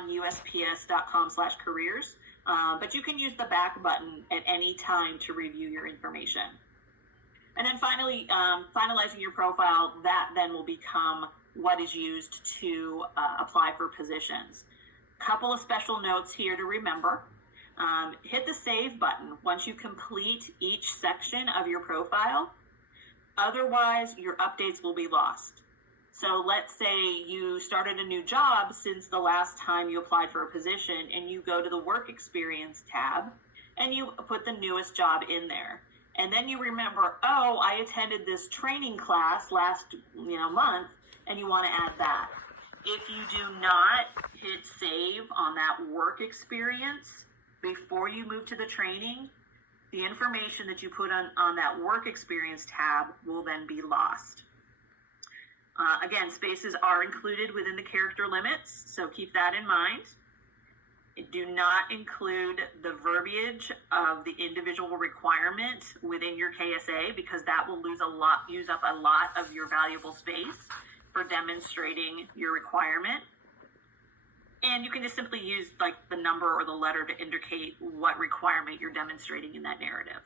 on USPS.com/careers, but you can use the back button at any time to review your information. And then finally, finalizing your profile, that then will become what is used to apply for positions. Couple of special notes here to remember. Hit the save button once you complete each section of your profile. Otherwise, your updates will be lost. So let's say you started a new job since the last time you applied for a position, and you go to the work experience tab and you put the newest job in there. And then you remember, oh, I attended this training class last month, and you want to add that. If you do not hit save on that work experience before you move to the training, the information that you put on that work experience tab will then be lost. Again, spaces are included within the character limits, so keep that in mind. Do not include the verbiage of the individual requirement within your KSA, because that will use up a lot of your valuable space for demonstrating your requirement. And you can just simply use like the number or the letter to indicate what requirement you're demonstrating in that narrative.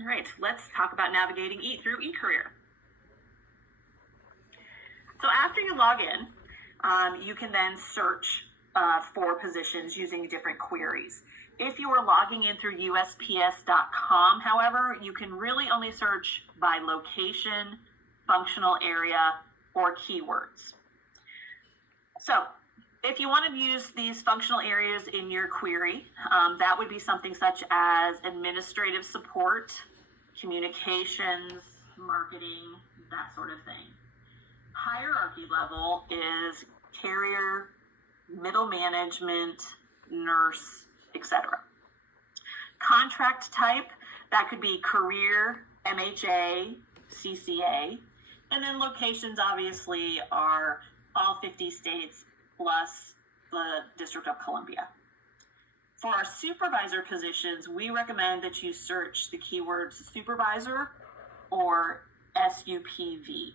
All right, let's talk about navigating through eCareer. So after you log in, you can then search for positions using different queries. If you are logging in through USPS.com, however, you can really only search by location, functional area, or keywords. So if you want to use these functional areas in your query, that would be something such as administrative support, communications, marketing, that sort of thing. Hierarchy level is carrier, middle management, nurse, etc. Contract type, that could be career, MHA, CCA, and then locations obviously are all 50 states plus the District of Columbia. For our supervisor positions, we recommend that you search the keywords supervisor or SUPV.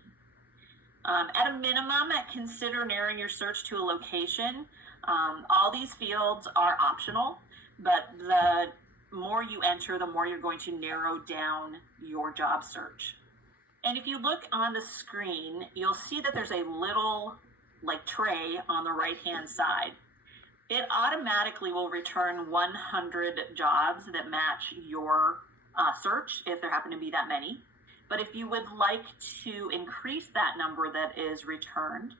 At a minimum, consider narrowing your search to a location. All these fields are optional, but the more you enter, the more you're going to narrow down your job search. And if you look on the screen, you'll see that there's a little tray on the right-hand side. It automatically will return 100 jobs that match your search, if there happen to be that many. But if you would like to increase that number that is returned,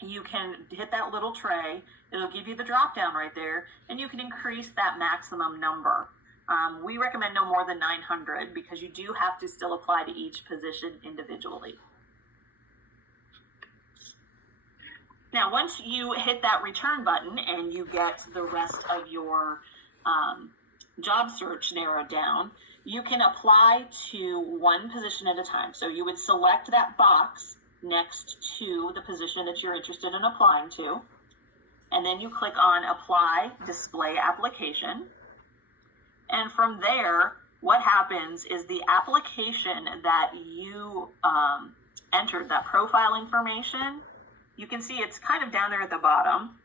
you can hit that little tray. It'll give you the drop down right there, and you can increase that maximum number. We recommend no more than 900 because you do have to still apply to each position individually. Now, once you hit that return button and you get the rest of your job search narrowed down, you can apply to one position at a time. So you would select that box next to the position that you're interested in applying to, and then you click on Apply Display Application. And from there, what happens is the application that you entered, that profile information, you can see it's kind of down there at the bottom.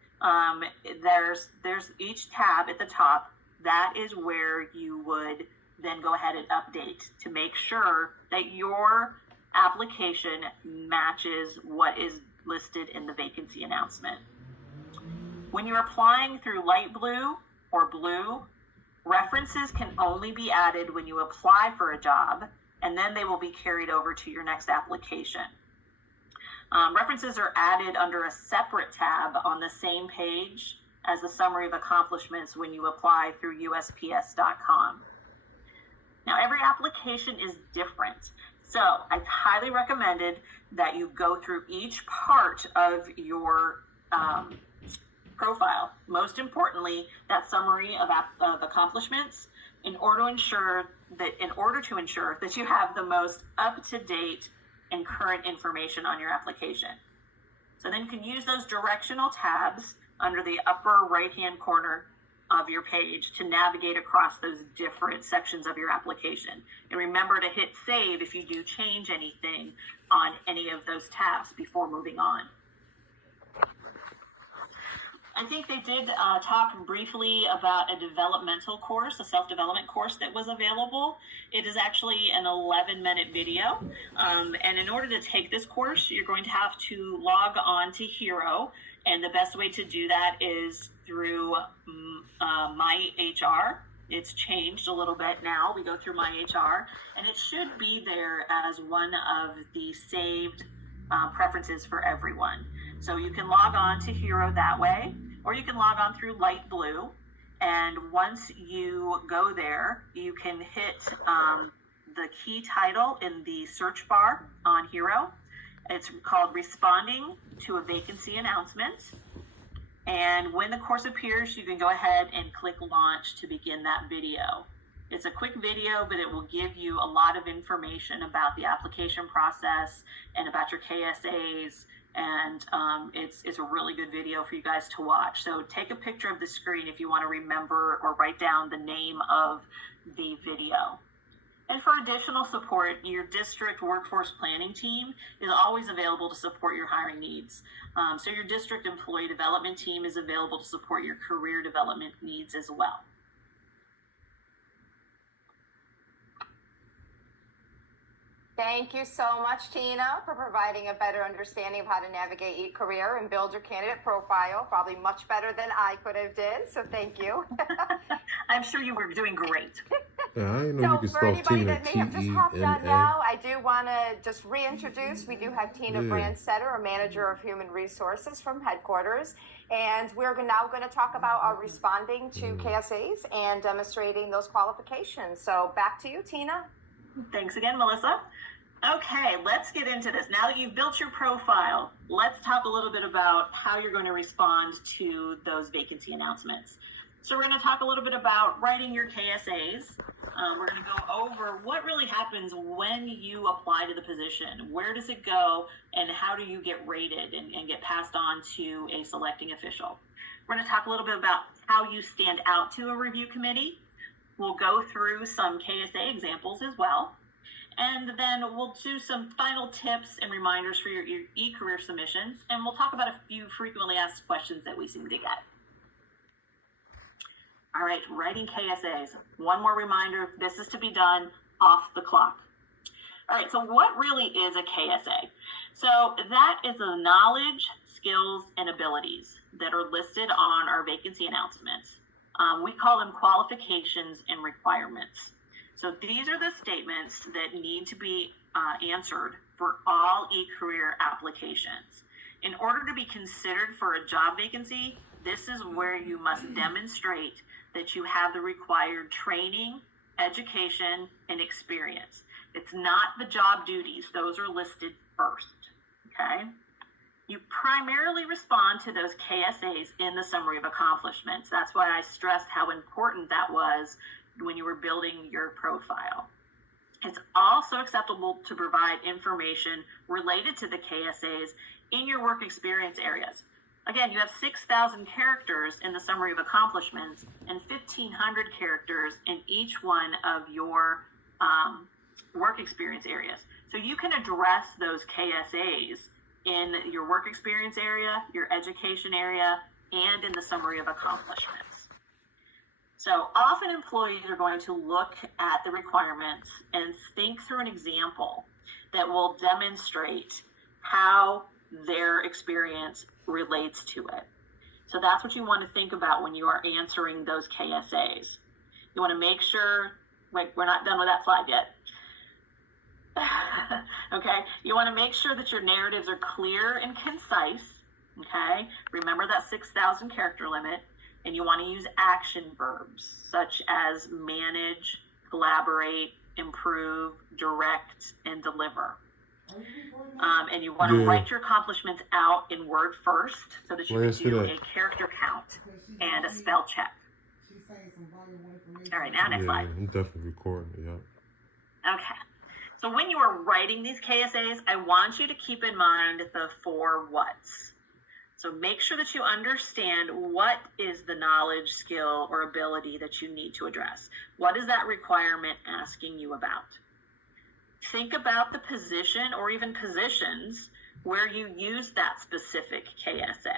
There's each tab at the top. That is where you would then go ahead and update to make sure that your application matches what is listed in the vacancy announcement. When you're applying through light blue or blue, references can only be added when you apply for a job, and then they will be carried over to your next application. References are added under a separate tab on the same page as the summary of accomplishments when you apply through USPS.com. Now, every application is different, so I highly recommended that you go through each part of your profile. Most importantly, that summary of accomplishments, in order to ensure that you have the most up-to-date and current information on your application. So then you can use those directional tabs under the upper right-hand corner of your page to navigate across those different sections of your application. And remember to hit save if you do change anything on any of those tabs before moving on. I think they did talk briefly about a developmental course, a self-development course that was available. It is actually an 11-minute video. And in order to take this course, you're going to have to log on to Hero. And the best way to do that is through My HR. It's changed a little bit now. We go through My HR, and it should be there as one of the saved preferences for everyone. So you can log on to Hero that way, or you can log on through Light Blue. And once you go there, you can hit the key title in the search bar on Hero. It's called Responding to a Vacancy Announcement. And when the course appears, you can go ahead and click Launch to begin that video. It's a quick video, but it will give you a lot of information about the application process and about your KSAs. And it's a really good video for you guys to watch. So take a picture of the screen if you want to remember or write down the name of the video. And for additional support, your district workforce planning team is always available to support your hiring needs. So your district employee development team is available to support your career development needs as well. Thank you so much, Tina, for providing a better understanding of how to navigate eCareer and build your candidate profile. Probably much better than I could have did, so thank you. I'm sure you were doing great. Yeah, I didn't know you could for spell anybody Tina, that may have just hopped on T-E-N-A. now, I do want to just reintroduce. We do have Tina Brandstetter, a manager of human resources from headquarters, and we're now going to talk about our responding to KSAs and demonstrating those qualifications. So back to you, Tina. Thanks again, Melissa. Okay, let's get into this. Now that you've built your profile, let's talk a little bit about how you're going to respond to those vacancy announcements. So we're going to talk a little bit about writing your KSAs. We're going to go over what really happens when you apply to the position. Where does it go, and how do you get rated and get passed on to a selecting official? We're going to talk a little bit about how you stand out to a review committee. We'll go through some KSA examples as well. And then we'll do some final tips and reminders for your eCareer submissions. And we'll talk about a few frequently asked questions that we seem to get. All right, writing KSAs. One more reminder, this is to be done off the clock. All right, so what really is a KSA? So that is the knowledge, skills, and abilities that are listed on our vacancy announcements. We call them qualifications and requirements. So these are the statements that need to be answered for all eCareer applications. In order to be considered for a job vacancy, this is where you must demonstrate that you have the required training, education, and experience. It's not the job duties. Those are listed first, okay? You primarily respond to those KSAs in the summary of accomplishments. That's why I stressed how important that was when you were building your profile. It's also acceptable to provide information related to the KSAs in your work experience areas. Again, you have 6,000 characters in the summary of accomplishments and 1,500 characters in each one of your work experience areas. So you can address those KSAs in your work experience area, your education area, and in the summary of accomplishments. So often employees are going to look at the requirements and think through an example that will demonstrate how their experience relates to it. So that's what you want to think about when you are answering those KSAs. You want to make sure, wait, we're not done with that slide yet. Okay, you want to make sure that your narratives are clear and concise. Okay, remember that 6,000 character limit, and you want to use action verbs such as manage, collaborate, improve, direct, and deliver. And you want to write your accomplishments out in Word first so that you can do a character count and a spell check. All right, now next slide. I'm definitely recording it, yeah. Okay. So when you are writing these KSAs, I want you to keep in mind the 4 whats. So make sure that you understand what is the knowledge, skill, or ability that you need to address. What is that requirement asking you about? Think about the position or even positions where you use that specific KSA.